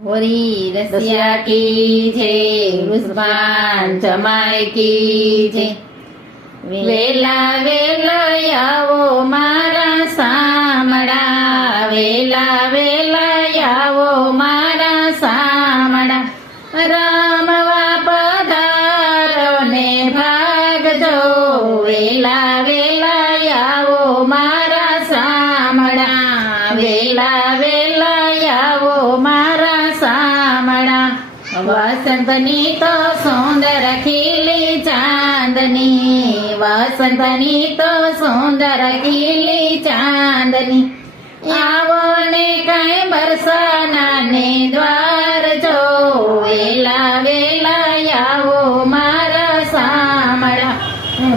હોરી રસિયા કી છે, ઉસ્માન જમાઈ કી છે। વેલા વેલા આવો મારા સામડા, વેલા વેલા આવો મારા સામડા, રામવા પધારો ને ભાગજો, વેલા વેલા આવો મારા સામડા, વેલા વેલા આવો મારા સામડા। વસંતની તો સુંદર ખીલી ચાંદની, વસંતની તો સુંદર ખીલી ચાંદની, આવો ને કઈ બરસાના ને દ્વાર જો, વેલા વેલા આવો મારા સામડા,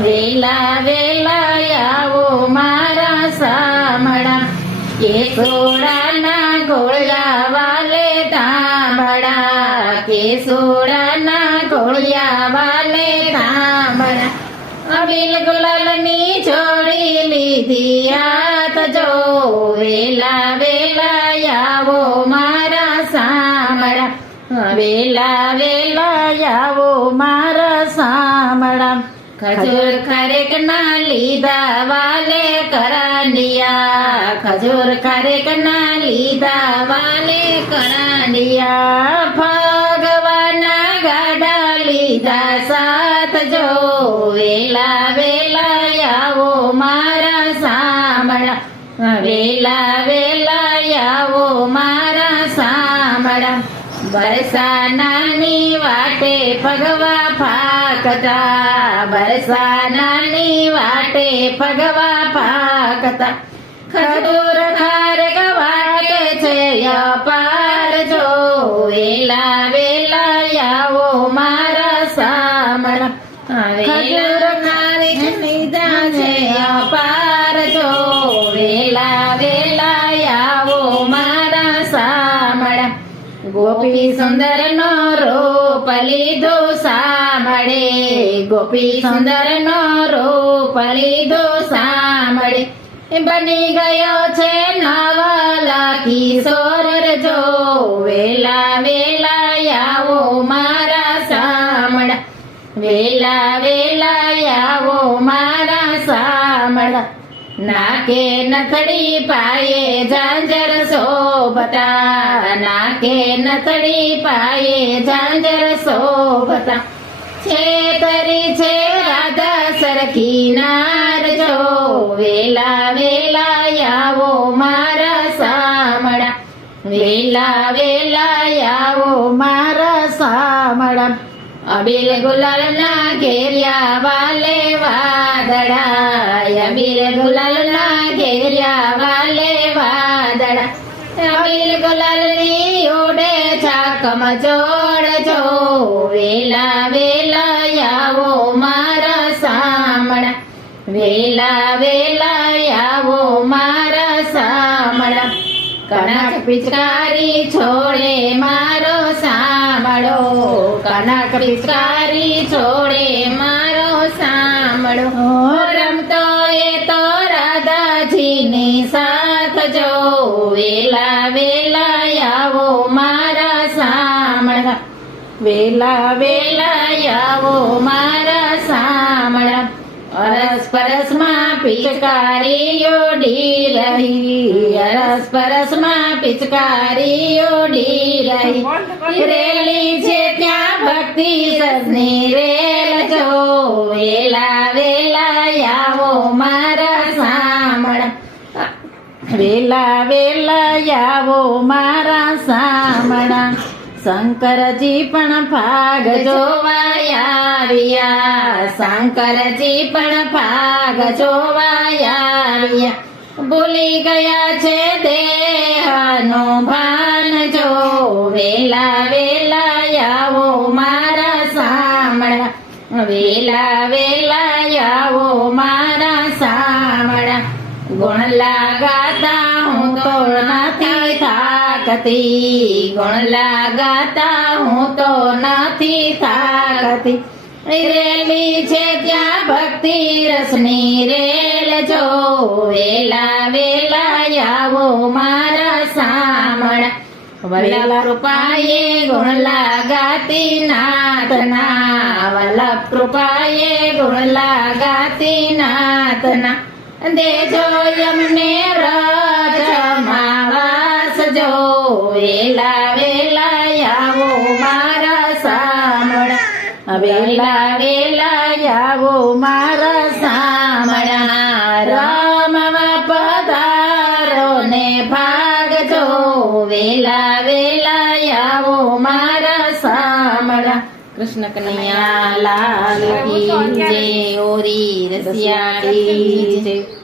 વેલા વેલા આવો મારા સામડા। કેસોડાના ગોળિયા વાલે તાંબડા, કેસોડાના ગોળિયા વાલે તાંબડા, અબીલ ગુલાલની જોડી લીધી હાથ જો, વેલા વેલા આવો મારા સામડા, વેલા વેલા આવો મારા સામડા। ખજૂર ખરેક ના લીધા વાલે કરાંડિયા, ખજૂર ખરેક ના લીધા વાલે કરાંડિયા, ભગવાના ગાડા લીધા સાથ જો, વેલા વેલા આવો મારા સામડા, વેલા વેલા આવો મારા સામડા। બરસાનાની વાટે ભગવા ફાકતા, બરસાનાની વાટે ભગવા ફાકતા, ખજૂર ખારેક વાટે છે અપાર જો, વેલા વેલા આવો મારા સામડા, ખજૂર ખારેક લીધા છે અપાર જો, વેલા વેલા આવો મારા સામડા। ગોપી સુંદર નો રૂપ લીધો સાંભળે, ગોપી સુંદર નો રૂપ લીધો સાંભળે, બની ગયો છે નવલા કિશોર જો, વેલા વેલા આવો મારા સામડા, વેલા વેલા આવો મારા સામડા। નાકે નથડી પાયે ઝાંઝર શોભતા, નાકે નથડી પાયે ઝાંઝર શોભતા, છેતરી છે રાધા સરખી નાર જો, વેલા વેલા આવો મારા સામડા, વેલા વેલા આવો મારા સામડા। અબીલ ગુલાલ ના ઘેર્યા વાલે વાદળા, અબીલ ગુલાલ ના ઘેર્યા વાલે વાદળા, અબીલ ગુલાલ ની ઉડે છાકમ જોડ જો, વેલા વેલા આવો મારા સામડા, વેલા વેલા આવો મારા સામડા। કનક પિચકારી છોડે મારો સાંભળો, કનક પિચકારી છોડે મારો સાંભળો, રમતો એ તો રાધાજીની સાથ જો, વેલા વેલા આવો મારા સામડા, વેલા વેલા આવો મારા સામડા। અરસ પરસમાં પિચકારી ઓડી રહી, અરસ પરસમાં પિચકારી ઓડી રહી, રેલી છે ત્યાં ભક્તિ રસની રેલ જો, વેલા વેલા આવો મારા સામડા, વેલા વેલા આવો મારા સામડા। શંકરજી પણ ભાગ જોવા આવ્યા, શંકરજી પણ ભાગ જોવા આવ્યા, ભૂલી ગયા છે દેહનો ભાન જો, વેલા વેલા આવો મારા સામડા, વેલા વેલા આવો મારા સામડા। ગુણ લાગાતા હું તો નથી થાકતી, ગુણ લાગાતા હું તો નથી થાકતી, રેલી છે ત્યાં ભક્તિ રસની રેલ જો, વેલા વેલા આવો મારા સામડા, વલ્લભ કૃપાએ ગુણ લાગાતી નાથના વલ્લભ કૃપાએ ગુણ લાગાતી નાથના દેજો યમને વ્રજમાં વાસજો વેલા વેલા આવો મારા સામણા વેલા વેલા આવો મારા સામણા રામવા પધારો ને ભાગજો વેલા વેલા આવો મારા સામણા કૃષ્ણ કનૈયા લાલ કી જય ઓરી રસિયા કી જય